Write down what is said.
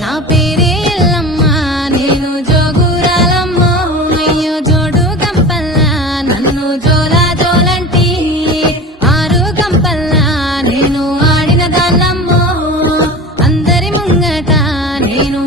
నా పేరే ఎల్లమ్మ నేను జోగురాలమ్మ అయ్యో జోడు గంపల్లా నన్ను జోలా జోలంటి ఆరు గంపల్లా నేను ఆడిన దాన్నమ్మో అందరి ముంగట నేను